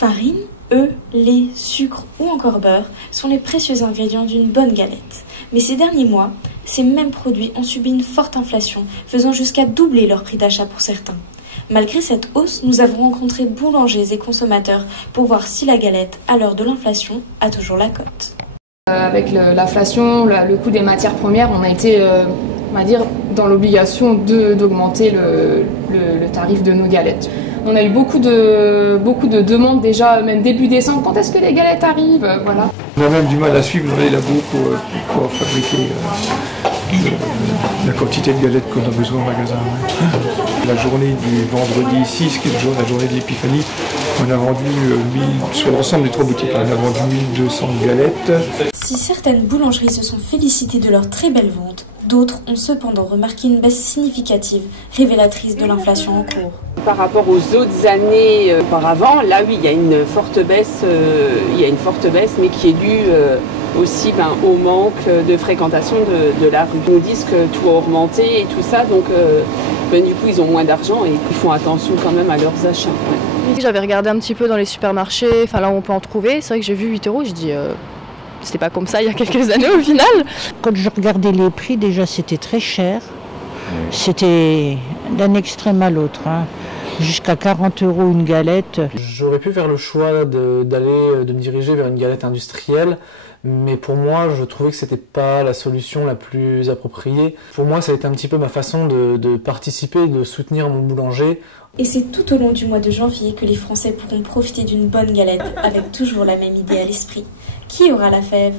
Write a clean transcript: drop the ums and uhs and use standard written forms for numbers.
Farine, œufs, lait, sucre ou encore beurre sont les précieux ingrédients d'une bonne galette. Mais ces derniers mois, ces mêmes produits ont subi une forte inflation, faisant jusqu'à doubler leur prix d'achat pour certains. Malgré cette hausse, nous avons rencontré boulangers et consommateurs pour voir si la galette, à l'heure de l'inflation, a toujours la cote. Avec l'inflation, le coût des matières premières, on a été, on va dire, dans l'obligation d'augmenter le tarif de nos galettes. On a eu beaucoup de demandes déjà, même début décembre, quand est-ce que les galettes arrivent, voilà. On a même du mal à suivre dans les labos pour fabriquer la quantité de galettes qu'on a besoin au magasin. La journée du vendredi 6, qui est la journée de l'Épiphanie, on a vendu, sur l'ensemble des 3 boutiques, on a vendu 1200 galettes. Si certaines boulangeries se sont félicitées de leur très belle vente, d'autres ont cependant remarqué une baisse significative, révélatrice de l'inflation en cours. Par rapport aux autres années auparavant, là oui, il y a une forte baisse, mais qui est due aussi au manque de fréquentation de la rue. Ils nous disent que tout a augmenté et tout ça, donc du coup ils ont moins d'argent et ils font attention quand même à leurs achats. Ouais. J'avais regardé un petit peu dans les supermarchés, enfin là où on peut en trouver, c'est vrai que j'ai vu 8 €, je dis c'était pas comme ça il y a quelques années au final. Quand je regardais les prix, déjà c'était très cher, c'était d'un extrême à l'autre. Jusqu'à 40 € une galette. J'aurais pu faire le choix de me diriger vers une galette industrielle, mais pour moi, je trouvais que c'était pas la solution la plus appropriée. Pour moi, ça a été un petit peu ma façon de participer, de soutenir mon boulanger. Et c'est tout au long du mois de janvier que les Français pourront profiter d'une bonne galette, avec toujours la même idée à l'esprit. Qui aura la fève ?